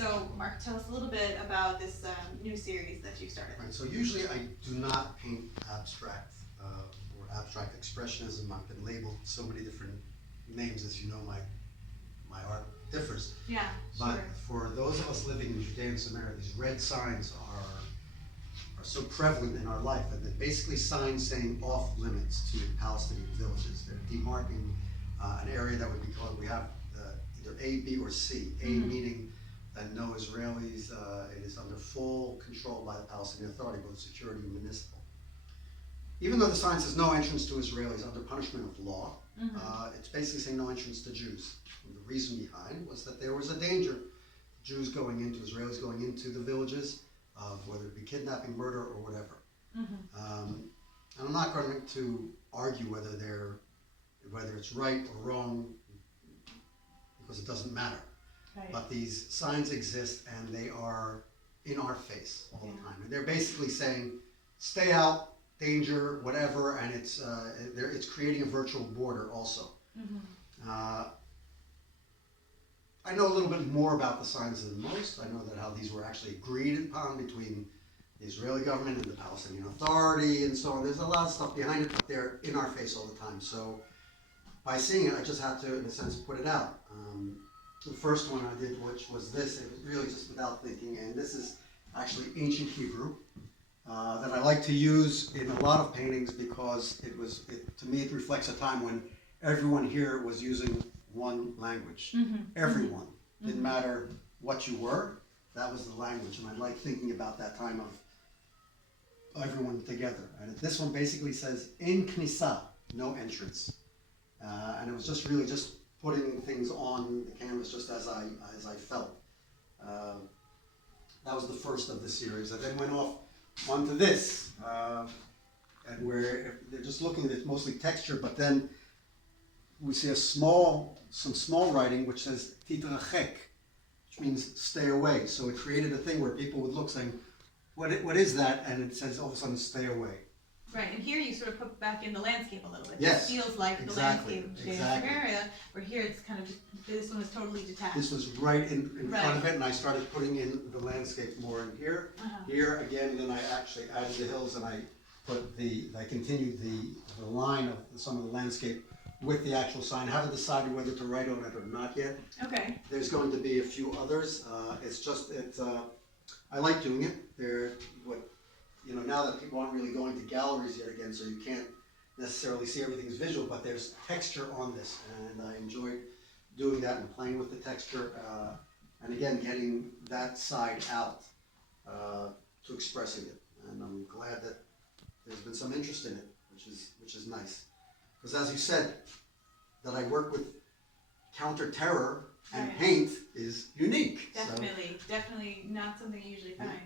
So, Mark, tell us a little bit about this new series that you've started. Right, so usually I do not paint abstract or abstract expressionism. I've been labeled so many different names, as you know, my art differs. Yeah, But sure. for those of us living in Judea and Samaria, these red signs are so prevalent in our life, and they're basically signs saying off limits to Palestinian villages. They're demarking an area that would be called, we have either A, B, or C. A meaning that no Israelis, it is under full control by the Palestinian Authority, both security and municipal. Even though the sign says no entrance to Israelis under punishment of law, it's basically saying no entrance to Jews. And the reason behind was that there was a danger, Jews going into, Israelis going into the villages, of whether it be kidnapping, murder, or whatever. And I'm not going to argue whether it's right or wrong, because it doesn't matter. Right. But these signs exist, and they are in our face all the time. And they're basically saying, stay out, danger, whatever, and it's creating a virtual border also. I know a little bit more about the signs than most. I know that how these were actually agreed upon between the Israeli government and the Palestinian Authority and so on. There's a lot of stuff behind it, but they're in our face all the time. So by seeing it, I just had to, in a sense, put it out. The first one I did, which was this, it was really just without thinking, and this is actually ancient Hebrew that I like to use in a lot of paintings because to me it reflects a time when everyone here was using one language. Everyone. Didn't matter what you were, that was the language, and I like thinking about that time of everyone together. And this one basically says, in Knisa, no entrance. And it was just really just putting things on the canvas just as I felt. That was the first of the series. I then went off onto this, and where they're just looking at mostly texture, but then we see some small writing which says titrachek, which means stay away. So it created a thing where people would look saying, what is that? And it says all of a sudden, stay away. Right, and here you sort of put back in the landscape a little bit. Yes, It feels like exactly, the landscape of Judea exactly. and Samaria, where here it's kind of just, this one is totally detached. This was right in front of Right. it, and I started putting in the landscape more in here. Here again, then I actually added the hills, and I continued the line of some of the landscape with the actual sign. I haven't decided whether to write on it or not yet. Okay. There's going to be a few others. I like doing it. Now that people aren't really going to galleries yet again, so you can't necessarily see everything's visual, but there's texture on this, and I enjoyed doing that and playing with the texture, and again, getting that side out to expressing it. And I'm glad that there's been some interest in it, which is nice. Because as you said, that I work with counter-terror and Right. paint is unique. Definitely not something you usually find.